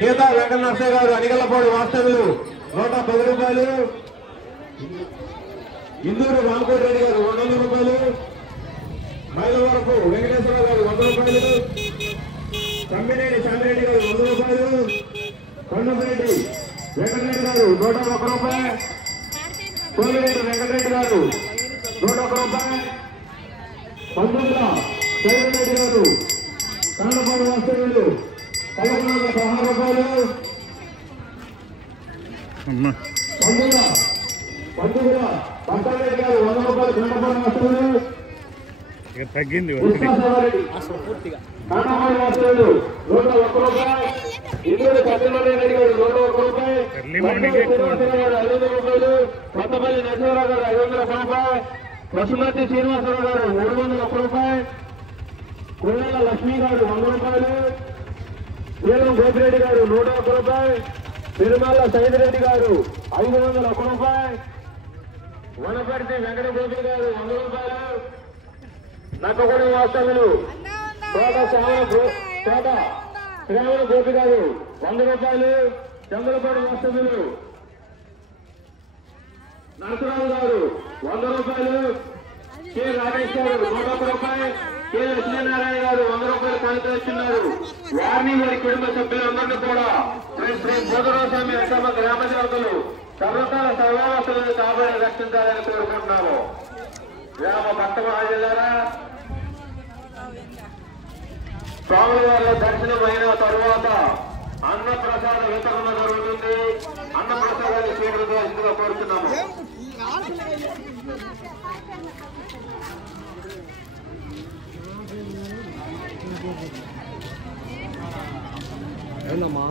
గీతా వెంకట నరసయ్య గారు అనిగలపాడు వాస్తవ్యులు 110 రూపాయలు. ఇందూరు రామకోటి రెడ్డి గారు 200 రూపాయలు. మైలవరపు వెంకటేశ్వరరావు గారు 100 రూపాయలు. తమ్మినేని చామిరెడ్డి గారు 100 రూపాయలు. కొండపరెడ్డి వెంకటరెడ్డి గారు 101 రూపాయలు. కోలిరెడ్డి వెంకటరెడ్డి గారు 101 రూపాయలు. పంతొమ్మిది శైలరెడ్డి గారు కన్నపాడు వాస్తవ్యులు 1116 రూపాయలు. పండుగ బట్టారెడ్డి గారు 100 రూపాయలు కన్నపాడు వాస్తవ్యులు. తగ్గింది కన్నపాడు వాస్తవ్యులు 101 రూపాయలు. ఇందూరు సత్యనారాయణ గారు 101 రూపాయలు. 500 రూపాయలు. కొత్తపల్లి నరసింహరావు గారు 500 రూపాయలు. పశుమతి శ్రీనివాసరావు గారు 301 రూపాయలు. కొల్లాల లక్ష్మీ గారు 100 రూపాయలు. నీలం గోపిరెడ్డి గారు 101 రూపాయలు. తిరుమల సైదిరెడ్డి గారు 501 రూపాయలు. వనపర్తి వెంకట గోపి గారు 100 రూపాయలు. నక్కగూడి వాస్తవ్యులు శ్రావణ గోపి గారు 100 రూపాయలు. చంద్రపాడు వాస్తవ్యులు నరసరావు గారు 100 రూపాయలు. కె రాజేష్ గారు 101 రూపాయలు. కె లక్ష్మీనారాయణ గారు 100 రూపాయలు కానుకొస్తున్నారు. వారిని వారి కుటుంబ సభ్యులందరినీ కూడా శ్రీ భూదరాస్వామి అసమ గ్రామ దేవతలు సర్వకాల సర్వావస్థలను కాపాడి రక్షించాలని కోరుకుంటున్నాము. గ్రామ భక్త మహాజనులారా, స్వామి వారి దర్శనం అయిన తరువాత అన్నప్రసాద వితరణ జరుగుతుంది. అన్నప్రసాదాన్ని స్వీకరించవలసిందిగా కోరుతున్నాము. ఏందమ్మా